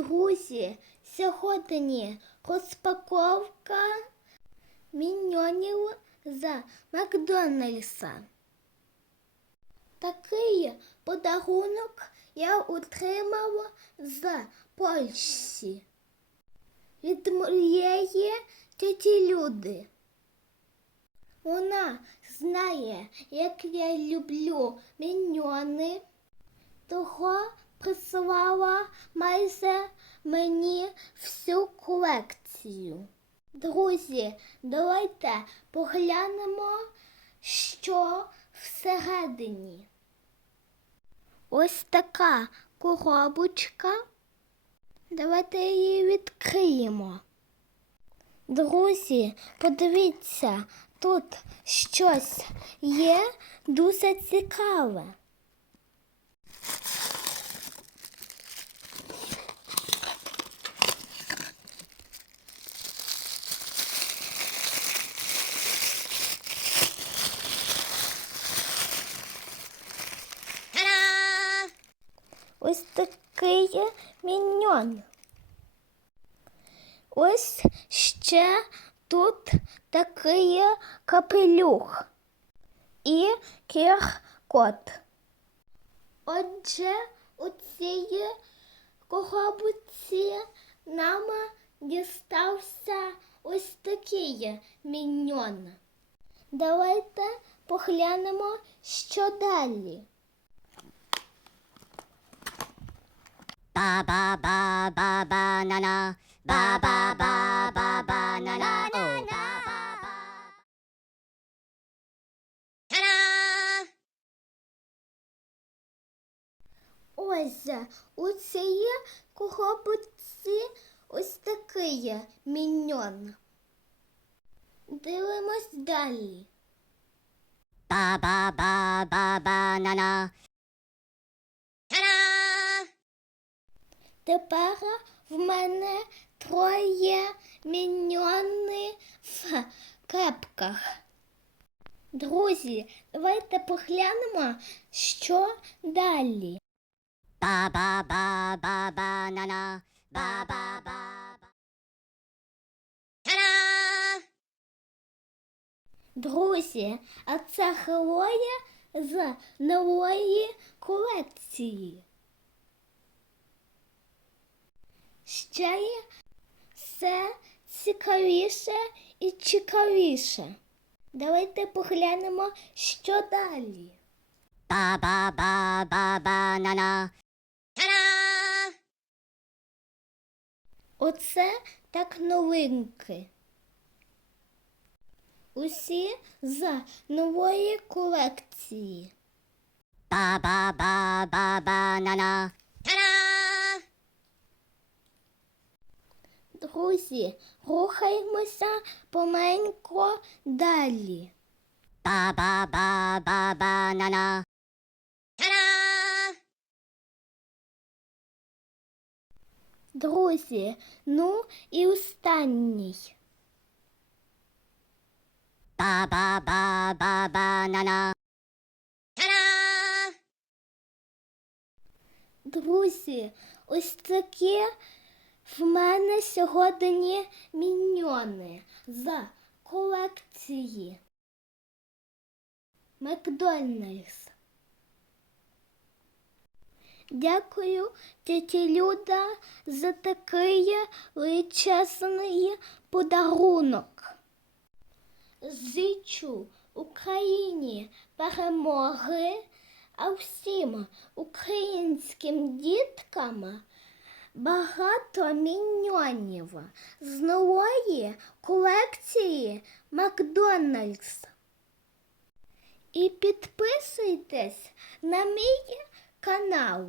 Друзі, сьогодні розпаковка міньйонів за Макдональдса. Такий подарунок я отримала з Польщі від моєї тіті Люди. Вона знає, як я люблю міньйони, того прислала майже мені всю колекцію. Друзі, давайте поглянемо, що всередині. Ось така коробочка. Давайте її відкриємо. Друзі, подивіться, тут щось є дуже цікаве. Ось такий міньйон. Ось ще тут такий капелюх і кір-кот. Отже, у цій коробці нам дістався ось такий міньйон. Давайте поглянемо, що далі. Ba ba ba ba banana. Ba ba ba ba banana. Oh. Ba ba ba. Ta-da! Ось у цій коробці ось такий міньйон. Дивимось далі. Ba ba ba ba banana. Ta-da! Тепер в мене троє міньйони в кепках. Друзі, давайте поглянемо, що далі. Ba ba ba. Ta-da! Друзі, а це героя з нової колекції. Ще є все цікавіше і цікавіше. Давайте поглянемо, що далі. Ta-da! Оце так новинки. Усі з нової колекції. Ba ba ba ba banana. Ta-da! Друзі, рухаємося поменько далі. Banana. Ta-da! Друзі, ну і останній. Ta-da! Друзі, ось такі в мене сьогодні міньйони з колекції Макдональдс. Дякую, тіті Люда, за такий величезний подарунок. Зичу Україні перемоги, а всім українським діткам багато міньйонів з нової колекції Макдональдс. І підписуйтесь на мій канал.